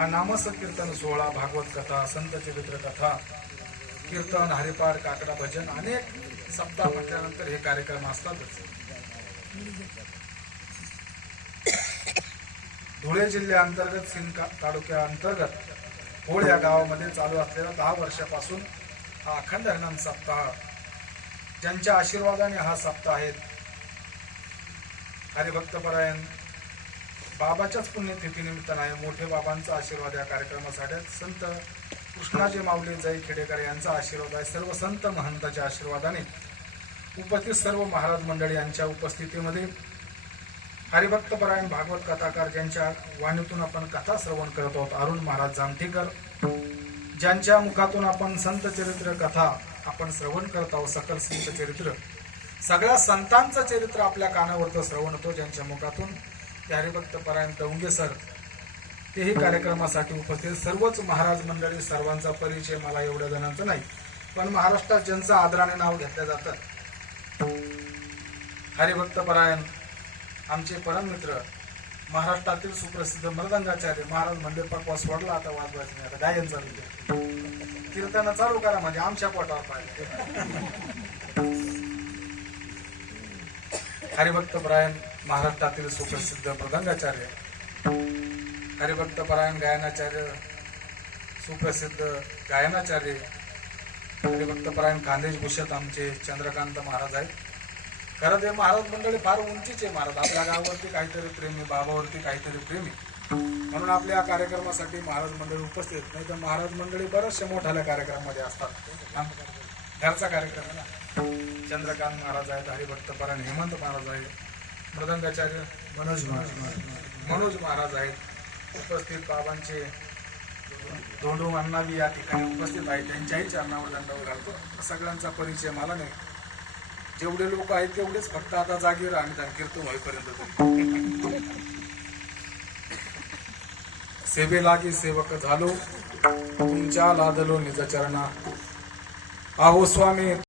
हा नामसंकीर्तन सोहळा भागवत कथा संत चरित्र कथा कीर्तन हरिपाठ काकडा भजन अनेक सप्ताह म्हटल्यानंतर हे कार्यक्रम असतातच. धुळे जिल्ह्याअंतर्गत सिंध तालुक्याअंतर्गत होळ या गावामध्ये चालू असलेला दहा वर्षापासून हा अखंड हरिनाम सप्ताह ज्यांच्या आशीर्वादाने हा सप्ताह आहे. हरिभक्तपरायण बाबाच्याच पुण्यतिथीनिमित्तानं आहे मोठे बाबांचा आशीर्वाद या कार्यक्रमासाठी संत कृष्णाजी माऊली जय खेडेकर यांचा आशीर्वाद आहे. सर्व संत महंताच्या आशीर्वादाने उपस्थित सर्व महाराज मंडळी यांच्या उपस्थितीमध्ये हरिभक्तपरायण भागवत कथाकार ज्यांच्या वाणीतून आपण कथा श्रवण करत आहोत अरुण महाराज जामठेकर ज्यांच्या मुखातून आपण संत चरित्र कथा आपण श्रवण करत आहोत सकल संत चरित्र. सगळ्या संतांचं चरित्र आपल्या कानावरचं श्रवण होतो ज्यांच्या मुखातून ते हरिभक्त परायण सर तेही कार्यक्रमासाठी उपस्थित सर्वच महाराज मंडळी सर्वांचा परिचय मला एवढ्या जणांचा नाही पण महाराष्ट्रात ज्यांचं आदराने नाव घेतलं जातं. हरिभक्त परायण आमचे परममित्र महाराष्ट्रातील सुप्रसिद्ध मृदंगाचार्य महाराज म्हणजे पकवा सोडला आता वाजवायचं नाही आता गायन चालू द्या कीर्तन चालू करा म्हणजे आमच्या पोटावर पाहिजे हरिभक्त परायण महाराष्ट्रातील सुप्रसिद्ध मृदंगाचार्य हरिभक्त परायण गायनाचार्य सुप्रसिद्ध गायनाचार्य हरिभक्त परायण खानदेश भूषत आमचे चंद्रकांत महाराज आहेत. खरं ते महाराज मंडळी फार उंचीचे महाराज. आपल्या गावावरती काहीतरी प्रेमी बाबावरती काहीतरी प्रेमी. म्हणून आपल्या कार्यक्रमासाठी महाराज मंडळी उपस्थित. नाही तर महाराज मंडळी बऱ्याचशा मोठ्या कार्यक्रमामध्ये असतात. घरचा कार्यक्रम आहे ना? चंद्रकांत महाराज आहेत हरिभक्त परायण हेमंत महाराज आहेत. मृदंगाचार्य मनोज महाराज. मनोज महाराज आहेत. उपस्थित बाबांचे धोंडू अण्णावी या ठिकाणी उपस्थित आहेत. त्यांच्याही चरणावर दंडावर घालतो सगळ्यांचा परिचय मला नाही. जेवढे लोक आहेत तेवढेच फक्त आता जागीर आणि त्या कीर्तन होईपर्यंत तरी. सेवेलागी सेवक झालो. तुमच्या लादलो निज चरणा आहो स्वामी